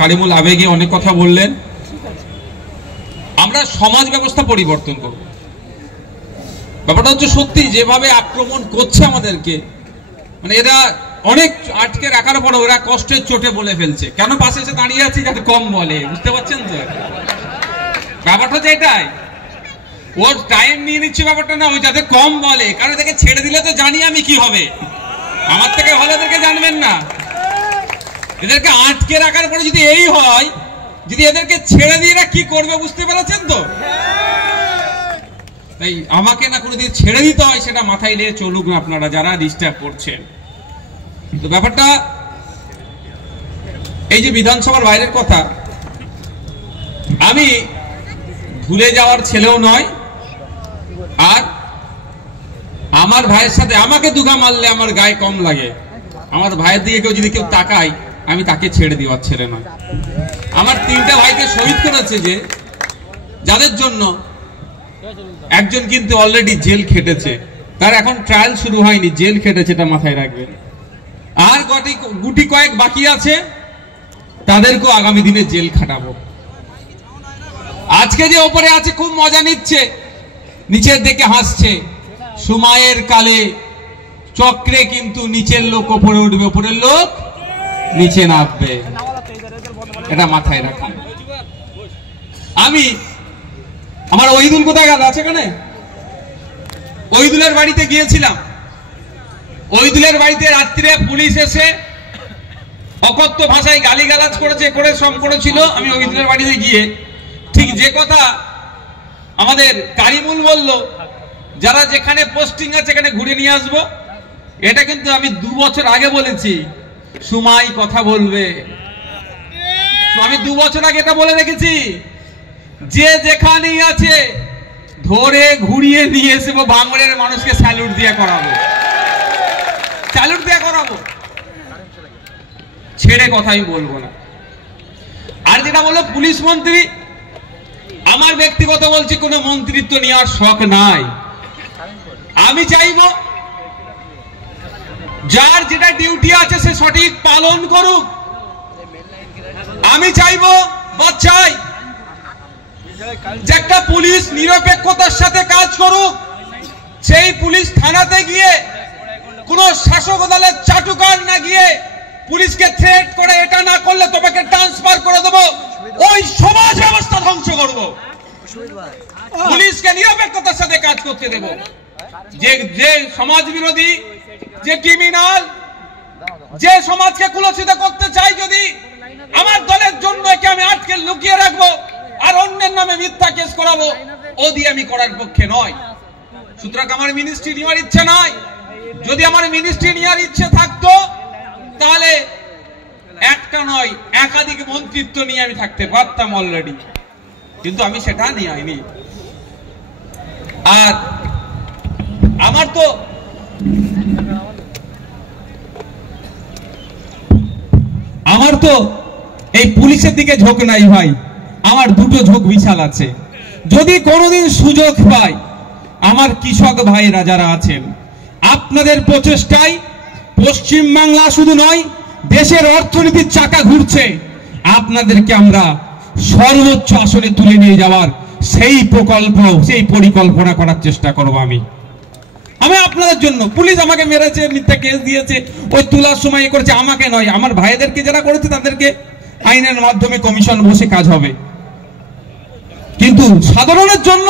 কারিমুল আবেগে অনেক কথা বললেন। আমরা সমাজ ব্যবস্থা পরিবর্তন করব। ব্যাপারটা হচ্ছে সত্যি যেভাবে আক্রমণ করছে আমাদেরকে, মানে এরা অনেক আটকে রাখার পরে ওরা কষ্টের চোটে বলে ফেলছে। কেন পাশে এসে দাঁড়িয়ে আছি যাতে কম বলে, বুঝতে পারছেন তো? ব্যাপারটা হচ্ছে এটাই, ওর টাইম নিয়ে নিচ্ছে ব্যাপারটা না, ওই যাতে কম বলে। কারণ এদেরকে ছেড়ে দিলে তো জানি আমি কি হবে, আমার থেকে ভালো এদেরকে জানবেন না। এদেরকে আটকে রাখার পরে যদি এই হয়, যদি এদেরকে ছেড়ে দিয়ে এরা কি করবে বুঝতে পেরেছেন তো? তাই আমাকে না কোনোদিন ছেড়ে দিতে হয় সেটা মাথায় নিয়ে চলুক না আপনারা যারা ডিস্টার্ব করছেন। তো ব্যাপারটা এই যে বিধানসভার বাইরের কথা, আমি ভুলে যাওয়ার ছেলেও নয়, আর আমার ভাইয়ের সাথে আমাকে দুগা মারলে আমার গায়ে কম লাগে। আমার ভাইয়ের দিকে কেউ যদি কেউ তাকায়, আমি তাকে ছেড়ে দেওয়ার ছেলে নয়। আমার 3টা ভাইকে শহীদ করেছে যে, যাদের জন্য একজন কিন্তু অলরেডি জেল খেটেছে, তার এখন ট্রায়াল শুরু হয়নি, জেল খেটেছে, এটা মাথায় রাখবেন। আর গুটি কয়েক বাকি আছে, তাদেরকেও আগামী দিনে জেল খাটাবো। আজকে যে ওপরে আছে খুব মজা নিচ্ছে, নিচের দিকে হাসছে। সময়ের কালে চক্রে কিন্তু নিচের লোক ওপরে উঠবে, ওপরের লোক নিচে নামবে, এটা মাথায় রাখুন। আমি আমার ওহিদুল কোথায় গেল, আছে এখানে? ওহিদুলের বাড়িতে গিয়েছিলাম। ওহিদুলের বাড়িতে রাত্রিরে পুলিশ এসে অকথ্য ভাষায় গালিগালাজ করেছিল। আমি ওহিদুলের বাড়িতে গিয়ে ঠিক যে কথা আমাদের কারিমুল বলল, যারা যেখানে পোস্টিং আছে এখানে ঘুরে নিয়ে আসবো, এটা কিন্তু আমি 2 বছর আগে বলেছি। সময় কথা বলবে। আমি 2 বছর আগে এটা বলে রেখেছি, যে যেখানেই আছে ধরে ঘুরিয়ে নিয়ে এসে বাংলার মানুষকে স্যালুট দিয়ে করাবো, স্যালুট দিয়ে করাবো, ছেড়ে কথাই বলবো না। আর যেটা বললো পুলিশ মন্ত্রী, আমার ব্যক্তিগত বলছি কোনো মন্ত্রিত্ব নেওয়ার শখ নাই। আমি চাইবো যার যেটা ডিউটি আছে সে সঠিক পালন করুক। আমি চাইবো চাই যে একটা পুলিশ নিরপেক্ষতার সাথে কাজ করুক। সেই পুলিশ থানাতে গিয়ে কোন শাসক দলের চাটুকার না গিয়ে পুলিশকে থ্রেট করে এটা না করলে তোমাকে ট্রান্সফার করে দেবো, ওই সমাজ ব্যবস্থা ধ্বংস করব। পুলিশকে নিরপেক্ষতার সাথে কাজ করতে দেব। যে সমাজ বিরোধী, যে ক্রিমিনাল, যে সমাজকে কুলসিত করতে চাই, যদি আমার দলের জন্য একে আমি আটকে লুকিয়ে রাখবো আর অন্যের নামে মিথ্যা কেস করাবো, ও দিয়ে আমি করার পক্ষে নয়। সুতরাং আমার মিনিস্ট্রি নেওয়ার ইচ্ছে নয়। যদি আমার মিনিস্ট্রি নেওয়ার ইচ্ছে থাকতো তাহলে একটা নয় একাধিক মন্ত্রিত্ব নিয়ে আমি থাকতে পারতাম অলরেডি, কিন্তু আমি সেটা নিয়ে আইনি। আর আমার তো এই পুলিশের দিকে ঝোঁক নাই ভাই, আমার 2টো ঝোঁক বিশাল আছে। যদি কোনোদিন সুযোগ পাই, আমার কৃষক ভাইরা যারা আছেন, আপনাদের প্রচেষ্টায় পশ্চিম বাংলা শুধু নয় দেশের অর্থনীতির চাকা ঘুরছে, আপনাদেরকে আমরা সর্বোচ্চ আসনে তুলে নিয়ে যাওয়ার সেই পরিকল্পনা করার চেষ্টা করব। আমি আপনাদের জন্য, পুলিশ আমাকে মেরেছে, মিথ্যা কেস দিয়েছে, ওই তোলার সময় করেছে, আমাকে নয়, আমার ভাইদেরকে যারা করেছে তাদেরকে আইনের মাধ্যমে কমিশন বসে কাজ হবে। কিন্তু সাধারণের জন্য